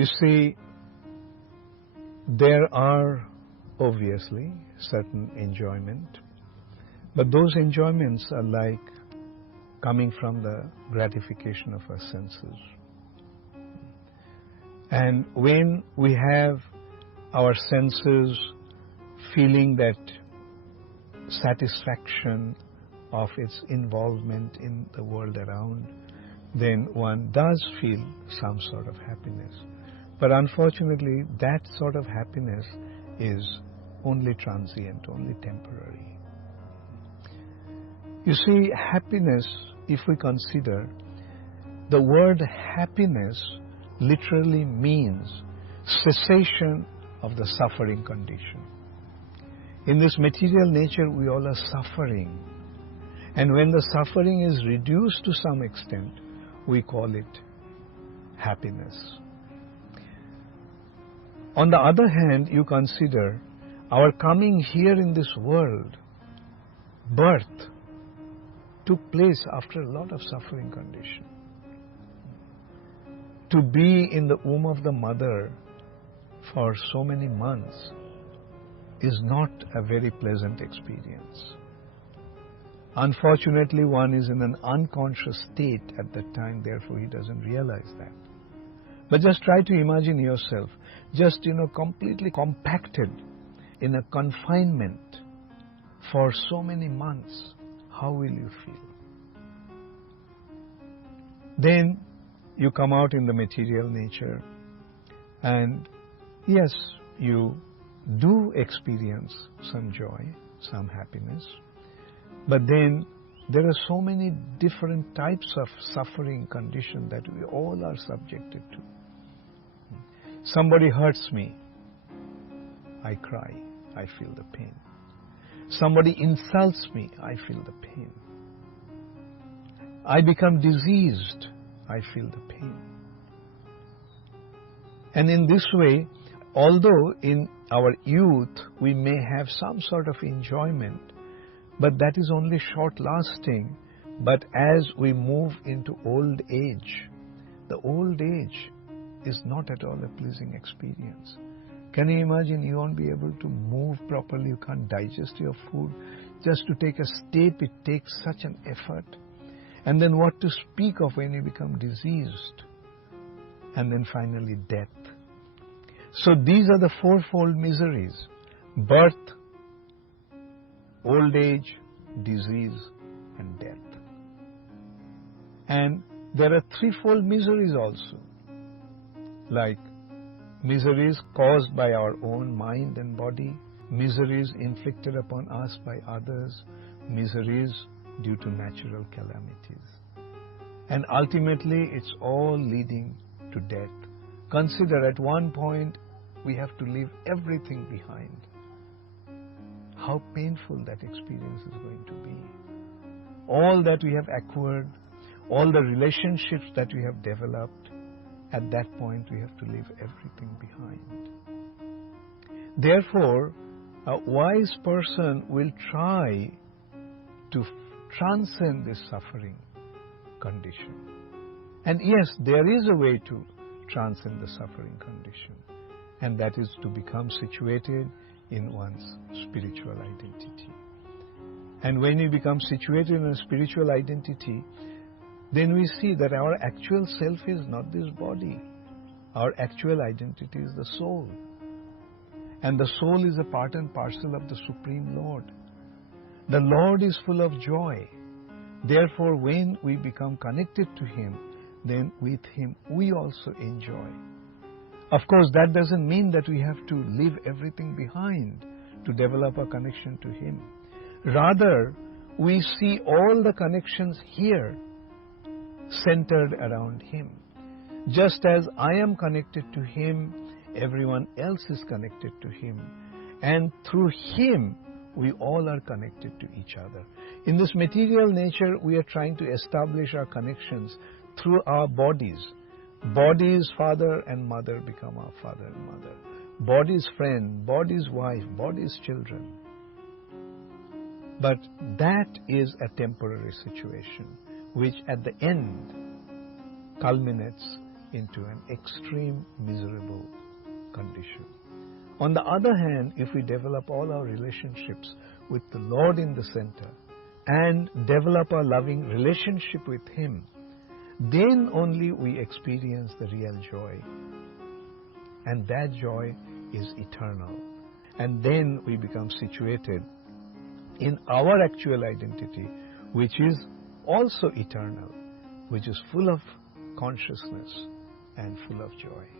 You see, there are obviously certain enjoyment, but those enjoyments are like coming from the gratification of our senses. And when we have our senses feeling that satisfaction of its involvement in the world around, then one does feel some sort of happiness. But unfortunately, that sort of happiness is only transient, only temporary. You see, happiness, if we consider, the word happiness literally means cessation of the suffering condition. In this material nature, we all are suffering. And when the suffering is reduced to some extent, we call it happiness. On the other hand, you consider our coming here in this world, birth took place after a lot of suffering condition. To be in the womb of the mother for so many months is not a very pleasant experience. Unfortunately, one is in an unconscious state at that time, therefore he doesn't realize that. But just try to imagine yourself, just completely compacted in a confinement for so many months. How will you feel? Then you come out in the material nature, and yes, you do experience some joy, some happiness, but then there are so many different types of suffering conditions that we all are subjected to. Somebody hurts me, I cry, I feel the pain. Somebody insults me, I feel the pain. I become diseased, I feel the pain. And in this way, although in our youth we may have some sort of enjoyment, but that is only short-lasting. But as we move into old age, the old age is not at all a pleasing experience. Can you imagine you won't be able to move properly, you can't digest your food. Just to take a step, it takes such an effort. And then what to speak of when you become diseased? And then finally death. So these are the fourfold miseries: birth, old age, disease, and death. And there are threefold miseries also, like miseries caused by our own mind and body, miseries inflicted upon us by others, miseries due to natural calamities. And ultimately, it's all leading to death. Consider, at one point, we have to leave everything behind. How painful that experience is going to be. All that we have acquired, all the relationships that we have developed, at that point we have to leave everything behind. Therefore, a wise person will try to transcend this suffering condition. And yes, there is a way to transcend the suffering condition, and that is to become situated in one's spiritual identity. And when you become situated in a spiritual identity, then we see that our actual self is not this body. Our actual identity is the soul. And the soul is a part and parcel of the Supreme Lord. The Lord is full of joy. Therefore, when we become connected to Him, then with Him we also enjoy. Of course, that doesn't mean that we have to leave everything behind to develop a connection to Him. Rather, we see all the connections here centered around Him. Just as I am connected to Him, everyone else is connected to Him. And through Him, we all are connected to each other. In this material nature, we are trying to establish our connections through our bodies. Body's father and mother become our father and mother. Body's friend, body's wife, body's children. But that is a temporary situation, which at the end culminates into an extreme miserable condition. On the other hand, if we develop all our relationships with the Lord in the center and develop a loving relationship with Him, then only we experience the real joy. And that joy is eternal. And then we become situated in our actual identity, which is also eternal, which is full of consciousness and full of joy.